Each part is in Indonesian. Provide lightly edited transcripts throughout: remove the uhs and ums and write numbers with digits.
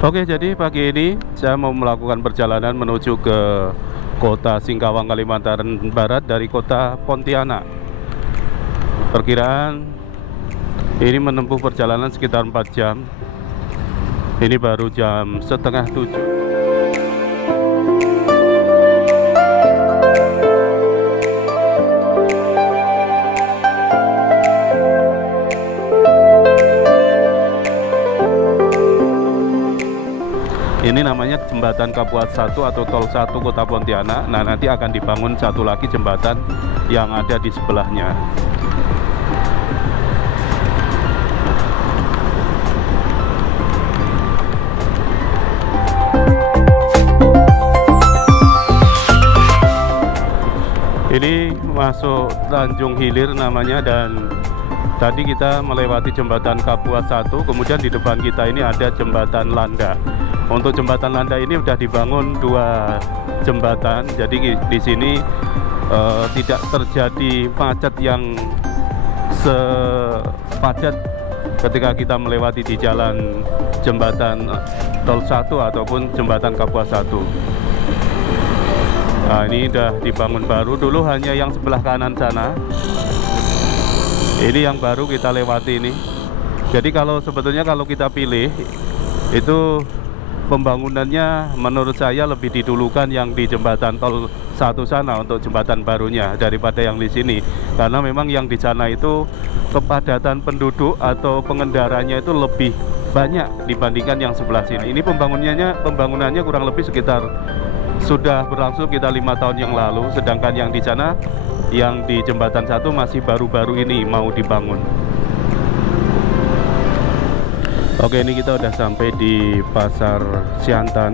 Oke, jadi pagi ini saya mau melakukan perjalanan menuju ke kota Singkawang, Kalimantan Barat dari kota Pontianak. Perkiraan ini menempuh perjalanan sekitar 4 jam. Ini baru jam setengah 7. Ini namanya jembatan Kapuas 1 atau Tol 1 Kota Pontianak. Nah, nanti akan dibangun satu lagi jembatan yang ada di sebelahnya. Ini masuk Tanjung Hilir namanya, dan tadi kita melewati jembatan Kapuas 1, kemudian di depan kita ini ada jembatan Landa. Untuk jembatan Landa ini sudah dibangun 2 jembatan, jadi di sini tidak terjadi macet yang sepadat ketika kita melewati di jalan jembatan Tol 1 ataupun jembatan Kapuas 1. Nah, ini sudah dibangun baru, dulu hanya yang sebelah kanan sana. Ini yang baru kita lewati ini. Jadi sebetulnya kalau kita pilih itu pembangunannya menurut saya lebih didulukan yang di jembatan Tol 1 sana untuk jembatan barunya daripada yang di sini. Karena memang yang di sana itu kepadatan penduduk atau pengendaranya itu lebih banyak dibandingkan yang sebelah sini. Ini pembangunannya kurang lebih sekitar sudah berlangsung kita 5 tahun yang lalu, sedangkan yang di sana yang di jembatan 1 masih baru-baru ini mau dibangun. Oke, ini kita udah sampai di Pasar Siantan.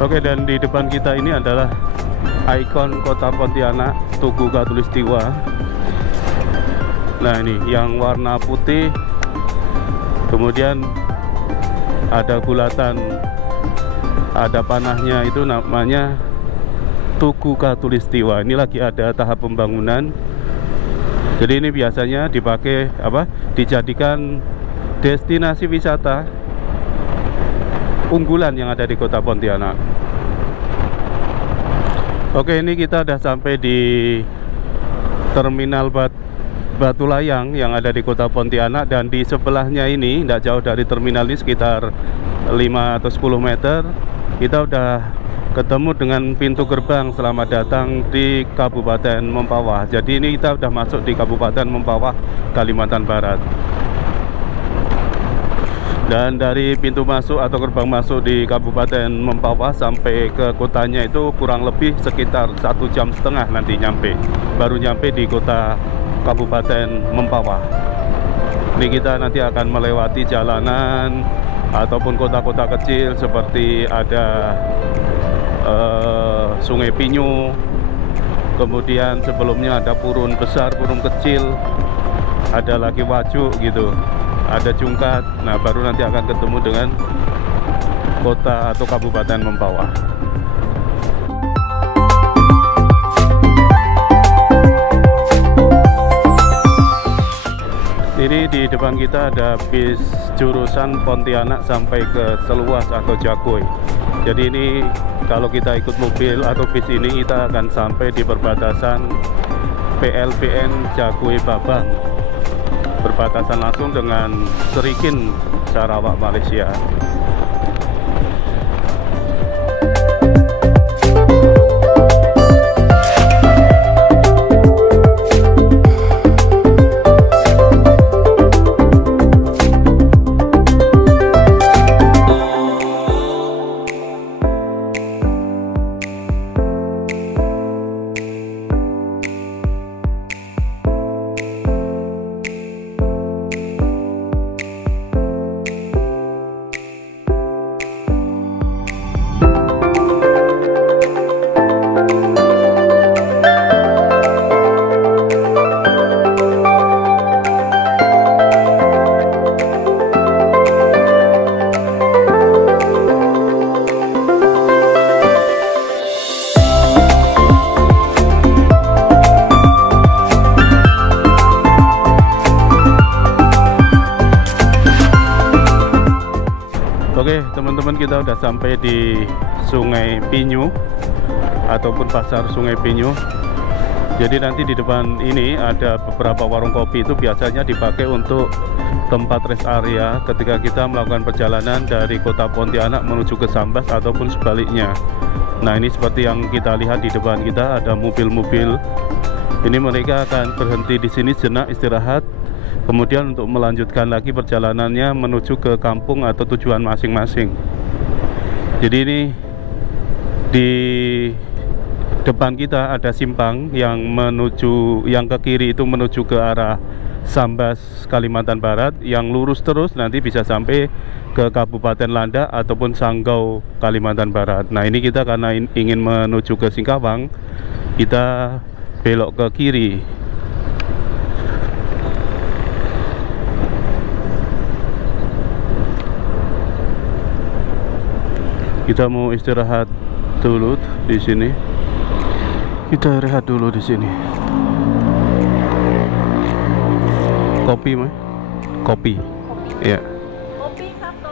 Oke, dan di depan kita ini adalah ikon kota Pontianak, Tugu Katulistiwa. Nah, ini yang warna putih, kemudian ada bulatan, ada panahnya, itu namanya Tugu Katulistiwa. Ini lagi ada tahap pembangunan. Jadi ini biasanya dipakai dijadikan destinasi wisata unggulan yang ada di kota Pontianak. Oke, ini kita udah sampai di Terminal Batu Layang yang ada di kota Pontianak, dan di sebelahnya ini, tidak jauh dari terminal ini sekitar 5 atau 10 meter, kita udah ketemu dengan pintu gerbang selamat datang di Kabupaten Mempawah. Jadi ini kita udah masuk di Kabupaten Mempawah, Kalimantan Barat. Dan dari pintu masuk atau gerbang masuk di Kabupaten Mempawah sampai ke kotanya itu kurang lebih sekitar 1,5 jam nanti baru nyampe di kota Kabupaten Mempawah. Ini kita nanti akan melewati jalanan ataupun kota-kota kecil seperti ada Sungai Pinyu, kemudian sebelumnya ada Purun Besar, Purun Kecil, ada lagi Wajuk gitu, ada Jungkat. Nah, baru nanti akan ketemu dengan kota atau Kabupaten Mempawah. Ini di depan kita ada bis jurusan Pontianak sampai ke Seluas atau Jagoy. Jadi ini kalau kita ikut mobil atau bis ini, kita akan sampai di perbatasan PLBN Jagoy Babang, berbatasan langsung dengan Serikin, Sarawak, Malaysia. Oke teman-teman, kita udah sampai di Sungai Pinyu ataupun pasar Sungai Pinyu. Jadi nanti di depan ini ada beberapa warung kopi, itu biasanya dipakai untuk tempat rest area ketika kita melakukan perjalanan dari kota Pontianak menuju ke Sambas ataupun sebaliknya. Nah ini seperti yang kita lihat di depan kita ada mobil-mobil. Ini mereka akan berhenti di sini sejenak istirahat, kemudian untuk melanjutkan lagi perjalanannya menuju ke kampung atau tujuan masing-masing. Jadi ini di depan kita ada simpang yang ke kiri itu menuju ke arah Sambas Kalimantan Barat, yang lurus terus nanti bisa sampai ke Kabupaten Landak ataupun Sanggau Kalimantan Barat. Nah ini kita karena ingin menuju ke Singkawang, kita belok ke kiri. Kita mau istirahat dulu di sini. Kita rehat dulu di sini. Kopi, Mas? Kopi. Iya. Kopi satu.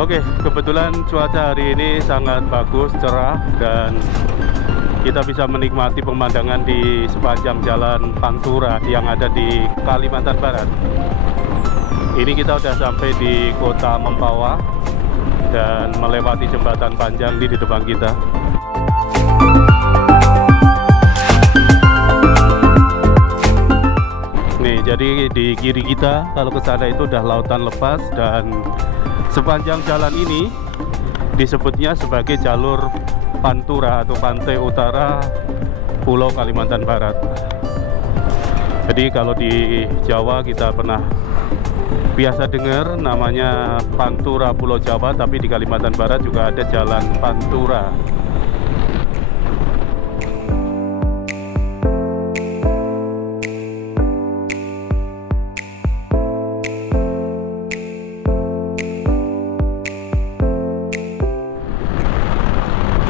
Oke, kebetulan cuaca hari ini sangat bagus, cerah, dan kita bisa menikmati pemandangan di sepanjang jalan Pantura yang ada di Kalimantan Barat. Ini kita udah sampai di kota Mempawah dan melewati jembatan panjang di depan kita. Nih, jadi di kiri kita kalau ke sana itu udah lautan lepas, dan sepanjang jalan ini disebutnya sebagai jalur Pantura atau pantai utara Pulau Kalimantan Barat. Jadi kalau di Jawa kita pernah biasa dengar namanya Pantura Pulau Jawa, tapi di Kalimantan Barat juga ada jalan Pantura.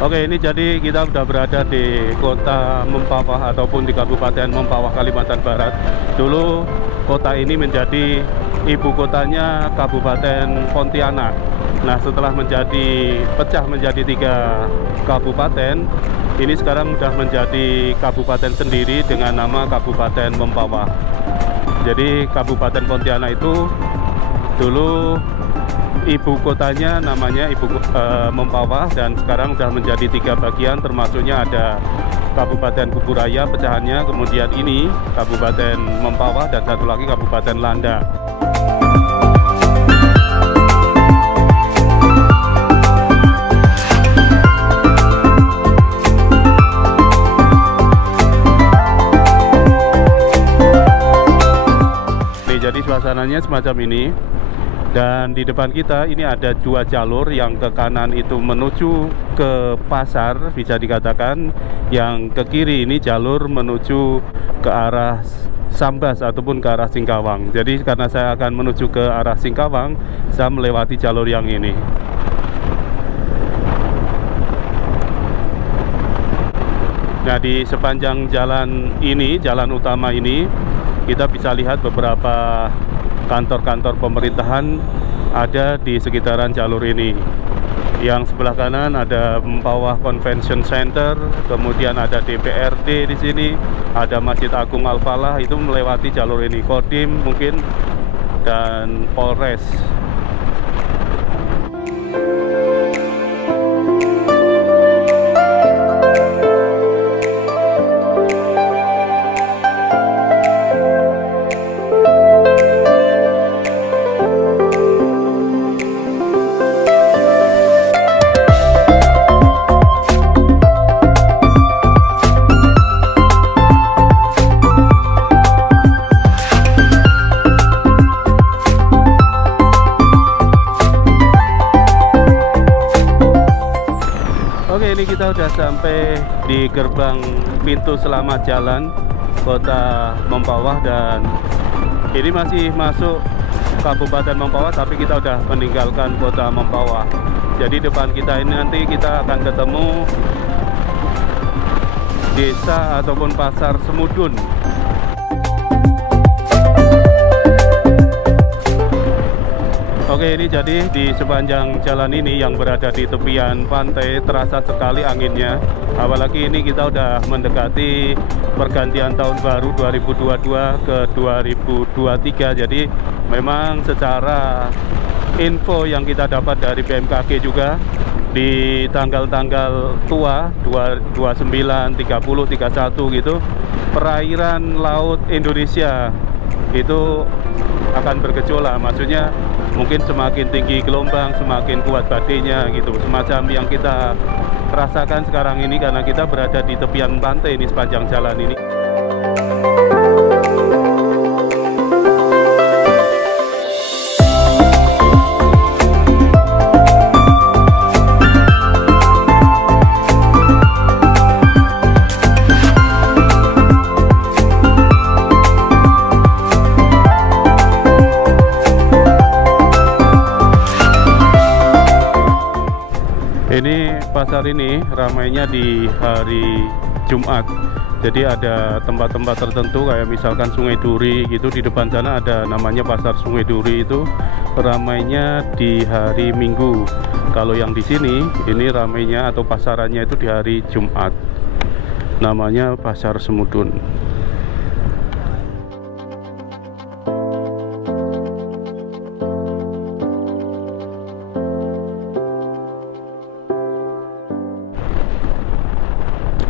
Oke, ini jadi kita sudah berada di kota Mempawah ataupun di Kabupaten Mempawah, Kalimantan Barat. Dulu kota ini menjadi ibu kotanya Kabupaten Pontianak. Nah, setelah pecah menjadi 3 kabupaten, ini sekarang sudah menjadi kabupaten sendiri dengan nama Kabupaten Mempawah. Jadi Kabupaten Pontianak itu dulu ibu kotanya namanya Mempawah, dan sekarang sudah menjadi 3 bagian, termasuknya ada Kabupaten Kuburaya pecahannya, kemudian ini Kabupaten Mempawah, dan satu lagi Kabupaten Landak. Nih, jadi suasananya semacam ini. Dan di depan kita ini ada 2 jalur, yang ke kanan itu menuju ke pasar bisa dikatakan, yang ke kiri ini jalur menuju ke arah Sambas ataupun ke arah Singkawang. Jadi karena saya akan menuju ke arah Singkawang, saya melewati jalur yang ini. Nah, di sepanjang jalan ini, jalan utama ini, kita bisa lihat beberapa kantor-kantor pemerintahan ada di sekitaran jalur ini. Yang sebelah kanan ada Mempawah Convention Center, kemudian ada DPRD di sini, ada Masjid Agung Al-Falah, itu melewati jalur ini. Kodim mungkin, dan Polres. Ini kita sudah sampai di gerbang pintu selamat jalan kota Mempawah, dan ini masih masuk Kabupaten Mempawah, tapi kita udah meninggalkan kota Mempawah. Jadi depan kita ini nanti kita akan ketemu desa ataupun pasar Semudun. Oke, ini jadi di sepanjang jalan ini yang berada di tepian pantai terasa sekali anginnya. Apalagi ini kita udah mendekati pergantian tahun baru 2022 ke 2023. Jadi memang secara info yang kita dapat dari BMKG juga, di tanggal-tanggal tua 29, 30, 31 gitu, perairan laut Indonesia itu akan bergejolak. Maksudnya mungkin semakin tinggi gelombang, semakin kuat badainya gitu, semacam yang kita rasakan sekarang ini karena kita berada di tepian pantai ini sepanjang jalan ini. Ini pasar ini ramainya di hari Jumat. Jadi ada tempat-tempat tertentu kayak misalkan Sungai Duri gitu, di depan sana ada namanya pasar Sungai Duri, itu ramainya di hari Minggu. Kalau yang di sini ini ramainya atau pasarannya itu di hari Jumat. Namanya Pasar Semudun.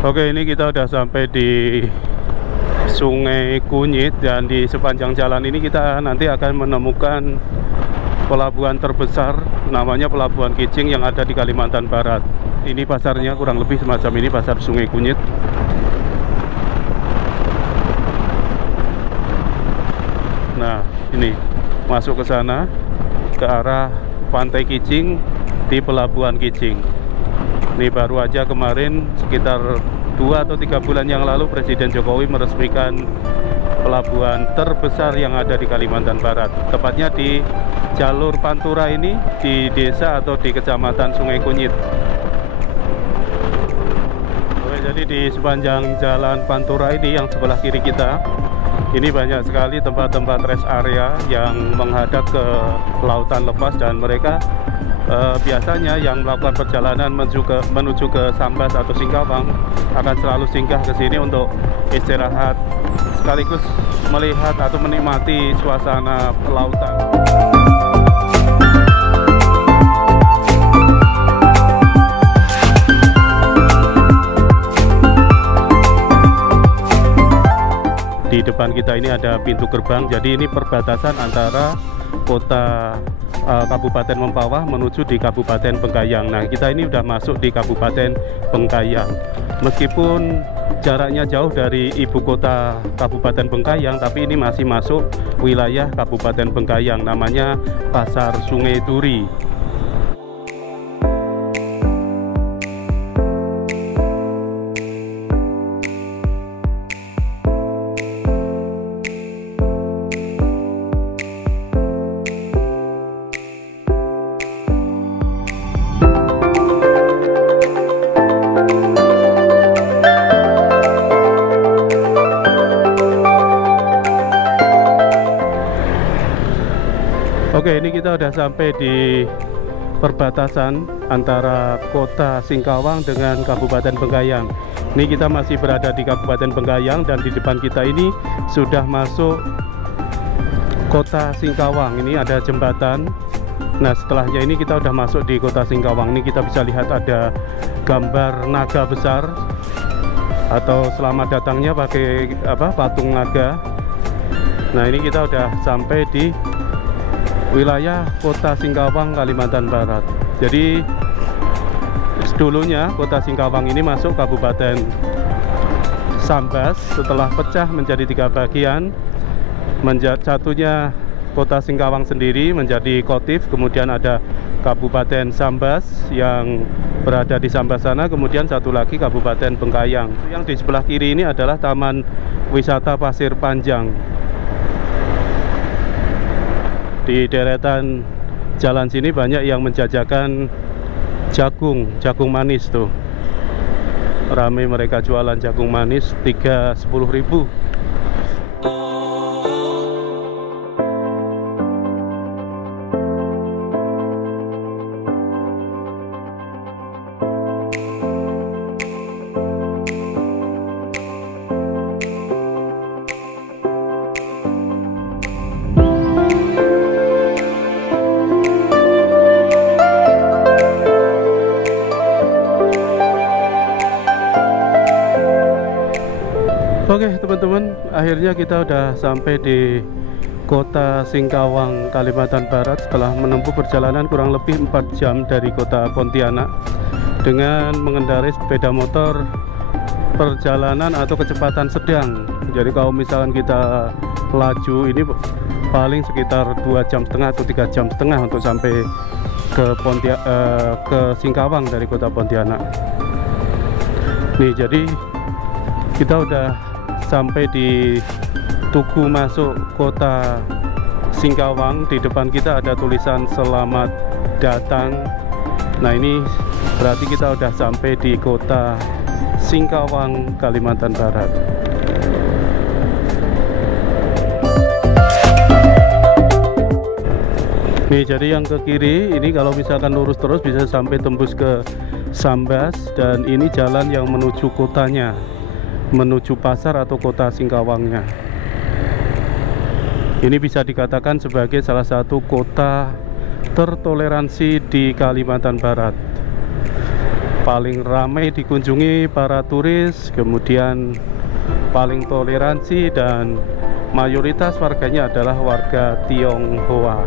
Oke, ini kita udah sampai di Sungai Kunyit, dan di sepanjang jalan ini kita nanti akan menemukan pelabuhan terbesar, namanya Pelabuhan Kicing yang ada di Kalimantan Barat. Ini pasarnya kurang lebih semacam ini, pasar Sungai Kunyit. Nah, ini masuk ke sana ke arah Pantai Kicing di Pelabuhan Kicing. Ini baru aja kemarin sekitar 2 atau 3 bulan yang lalu Presiden Jokowi meresmikan pelabuhan terbesar yang ada di Kalimantan Barat, tepatnya di jalur Pantura ini, di desa atau di kecamatan Sungai Kunyit. Oke, jadi di sepanjang jalan Pantura ini yang sebelah kiri kita ini banyak sekali tempat-tempat rest area yang menghadap ke lautan lepas, dan mereka biasanya yang melakukan perjalanan menuju ke Sambas atau Singkawang akan selalu singgah ke sini untuk istirahat sekaligus melihat atau menikmati suasana lautan. Di depan kita ini ada pintu gerbang, jadi ini perbatasan antara kota Kabupaten Mempawah menuju di Kabupaten Bengkayang. Nah, kita ini udah masuk di Kabupaten Bengkayang. Meskipun jaraknya jauh dari ibu kota Kabupaten Bengkayang, tapi ini masih masuk wilayah Kabupaten Bengkayang, namanya Pasar Sungai Duri. Oke, ini kita udah sampai di perbatasan antara kota Singkawang dengan Kabupaten Bengkayang. Ini kita masih berada di Kabupaten Bengkayang, dan di depan kita ini sudah masuk kota Singkawang. Ini ada jembatan. Nah, setelahnya ini kita udah masuk di kota Singkawang. Ini kita bisa lihat ada gambar naga besar, atau selamat datangnya pakai patung naga. Nah, ini kita udah sampai di wilayah kota Singkawang, Kalimantan Barat. Jadi dulunya kota Singkawang ini masuk Kabupaten Sambas, setelah pecah menjadi 3 bagian. Satunya kota Singkawang sendiri menjadi Kotif, kemudian ada Kabupaten Sambas yang berada di Sambas sana, kemudian satu lagi Kabupaten Bengkayang. Yang di sebelah kiri ini adalah Taman Wisata Pasir Panjang. di deretan jalan sini banyak yang menjajakan jagung manis tuh. Rame mereka jualan jagung manis 10.000. Oke teman-teman, akhirnya kita udah sampai di kota Singkawang, Kalimantan Barat setelah menempuh perjalanan kurang lebih 4 jam dari kota Pontianak dengan mengendarai sepeda motor perjalanan atau kecepatan sedang. Jadi kalau misalkan kita laju ini paling sekitar 2,5 jam atau 3,5 jam untuk sampai ke Singkawang dari kota Pontianak. Nih, jadi kita udah sampai di tugu masuk kota Singkawang. Di depan kita ada tulisan selamat datang. Nah, ini berarti kita udah sampai di kota Singkawang, Kalimantan Barat. Nih, jadi yang ke kiri ini kalau misalkan lurus terus bisa sampai tembus ke Sambas, dan ini jalan yang menuju kotanya, menuju pasar atau kota Singkawangnya. Ini bisa dikatakan sebagai salah satu kota tertoleransi di Kalimantan Barat. Paling ramai dikunjungi para turis, kemudian paling toleransi, dan mayoritas warganya adalah warga Tionghoa.